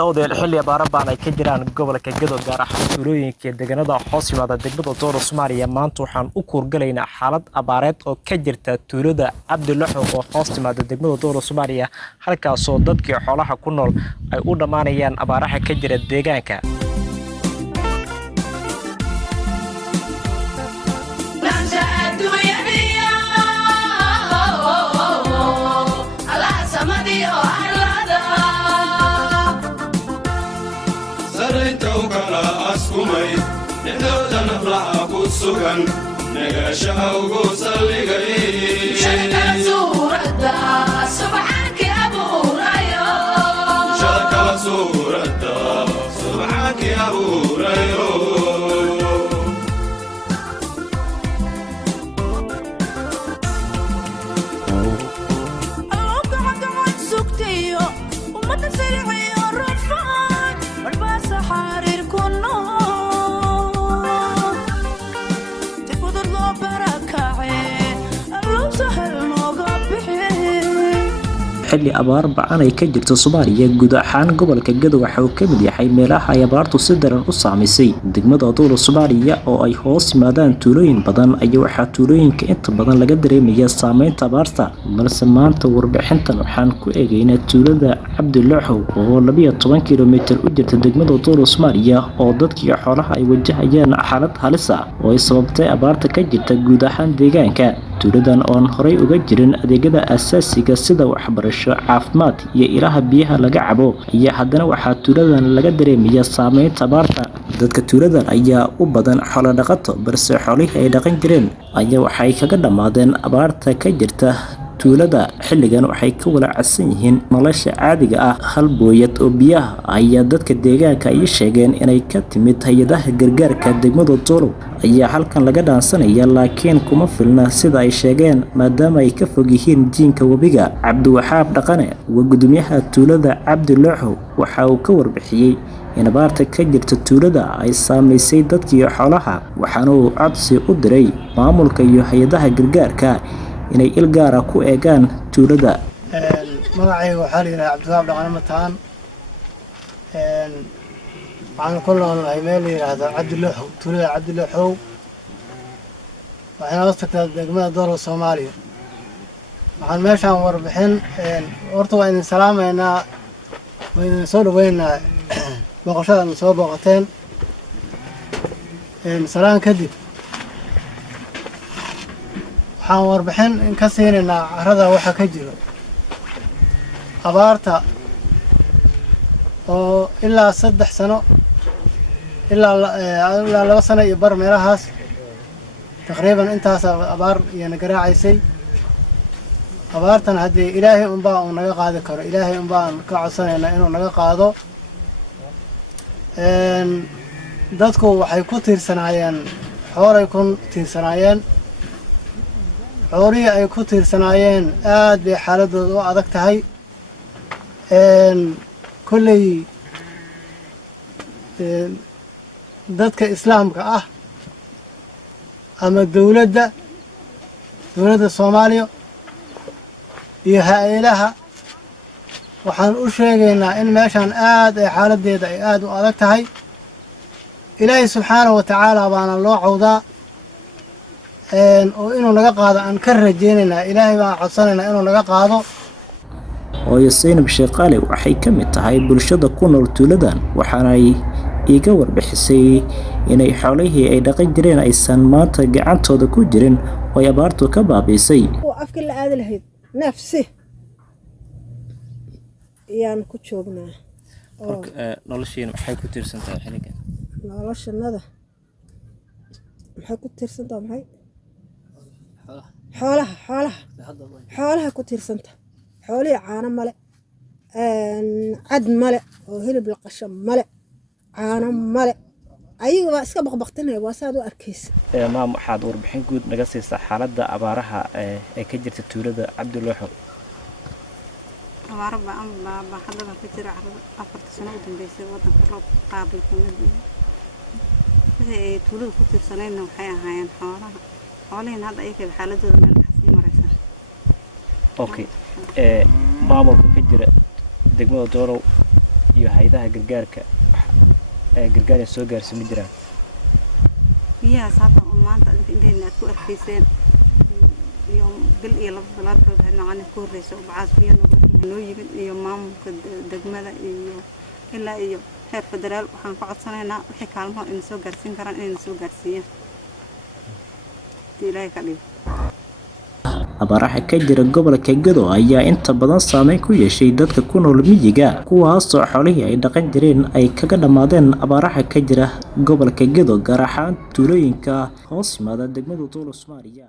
daawadayaal xilli abaaro baan ay ka jiraan gobolka Gedo gaar ahaan tuulooyinka deegaanada hoos yimaada degmada Doolo Soomaaliya maanta waxaan u kuurgalaynaa xaalad abaareed oo ka jirta tuulada Cabdilaxo oo hoos yimaada degmada Doolo Soomaaliya halkaas oo dadkii xoolaha ku nool ay u dhamaanayaan abaaraha ka jira deegaanka sugan nagashaha ugu salligay shaka suurada subhanki abuurayo shaka suurada subhanki abuurayo xilli abaar ba'an ay ka jirto Soomaaliya guud ahaan gobolka Gedo waxa uu ka mid yahay meelaha ay abaartu si daran u saamaysay degmada Doolo Soomaaliya oo ay hoos yimaadaan tuulooyin badan ayaa waxa tuulooyinka inta badan laga dareemayaa saameynta abaarta balse maanta warbixintan waxaan ku eegaynaa tuulada Cabdilaxo oo 12 kiiloomitir u jirta degmada Doolo Soomaaliya oo dadkii xoolaha ay wajahayaan xaalad halis ah oo ay sababtay abaarta ka jirta guud ahaan deegaanka tuuladan oo horay uga jirin adeegyada aasaasiga sida waxbarasho caafimaad iyo ilaha biyaha laga cabo ayaa haddana waxaa tuuladan laga dareemayaa saameynta abaarta dadka tuuladan ayaa u badan xoolo dhaqato balse xoolihii ay dhaqan jireen ayaa waxay kaga dhamaadeen abaarta ka jirta tuulada xilligan waxay ka walacsan yihiin nolosha caadiga ah hal booyad oo biyaha ayaa dadka deegaanka ay sheegeen inay ka timid hay'adaha gargaarka degmada Doolo ayaa halkan laga dhaansanaya laakiin kuma filna sida ay sheegeen maadaama ay ka fog yihiin jiinka wabiga Cabdiwaxaab Dhaqane oo gudoomiyaha tuulada Cabdilaxo waxa uu ka warbixiyay in abaarta ka jirta tuulada ay saameysay dadkii xoolaha waxaana uu codsi u diray maamulka iyo hay'adaha gargaarka inay il gaar ah ku eegaan tuulada magacayga waxaa la yiraahdaa Cabdiwaxaab Dhaqane mataan waxaan ku noolahay meel la yiraahdo Cabdilaxo tuulada Cabdilaxo waxaan hoos tagtaa degmada Doolo Soomaaliya waxaan meeshaan warbixin horta waa idin salaamaynaa waa idin soo dhaweynaa boqoshadan soo booqateen salaan kadib waxaan warbixin ka siinaynaa carrada waxa ka jiro abaarta oo ilaa 3 sano ilaa 2 sano iyo bar meelahaas taqriiban intaas abaar iyana garaacaysay abaartan haddii ilaahay unbaa uu naga qaadi karo ilaahay unbaa ka codsanaynaa inuu naga qaado dadku waxay ku tiirsanaayeen xoolay ku tiirsanaayeen xoolihii ay ku tiirsanaayeen aad bay xaaladooda u adag tahay kulley dadka islaamka ah ama dawladda Soomaaliya iyo hay'adaha waxaan u sheegaynaa in meeshan aad ay xaaladeeda ay aad u adag tahay ilaahay subxaanahu wa tacaala baana loo cawdaa oo inuu naga qaado aan ka rajeynaynaa ilaahay baan codsanaynaa inuu naga qaado hooyo Zainab Sheekale waxay ka mid tahay bulshada ku nool tuuladan waxaana ay iga warbixisay inay xoolihii ay dhaqan jireen aysan maanta gacantooda ku jirin oo abaartu ka baabiisay oo afka la aad lahayd nafsi yaan ku joognaa noloshiina waxay ku tiirsantahay xiligan noloshanada maxay ku tiirsantahay maxay xoolaha ku tiirsanta xoolihii caano male cad male oo hilib la qasho male caano male ayaga waa iska baqbaqtinaya waa saad u arkaysa maam waxaad warbixin guud naga siisaa xaaladda abaaraha ee ka jirta tuulada Cabdilaxo abaar baa hadda ka jira 4 sano u dambeysay wadanka roob qaabil kamid ay tuulada ku tiirsanayna waxay ahaayeen xoolaha hadda ay ka xaaladooda meel xasiin maraysan okay maamulka ka jira degmada Doolo iyo hay'adaha gargaarka gargaar soo gaarsiin ma jiraan biyahaas hadda maanta indhaheenna aad ku arkayseen iyo bil iyo laba bilood macna ku horeysa bacaas biyo noo yimid iyo maamulka degmada iyo ilaa iyo heer federaal waxaan ka codsanaynaa wixii kaalmo in soo gaarsiin karaan inay soo gaarsiiyaan ilaahay ka dhigo abaaraha ka jira gobolka Gedo ayaa inta badan saameyn ku yeeshay dadka ku nool miyiga kuwaas oo xoolihii ay dhaqan jireen ay kaga dhamaadeen abaaraha ka jira gobolka Gedo gaar ahaan tuulooyinka hoos yimaada degmada Soomaaliya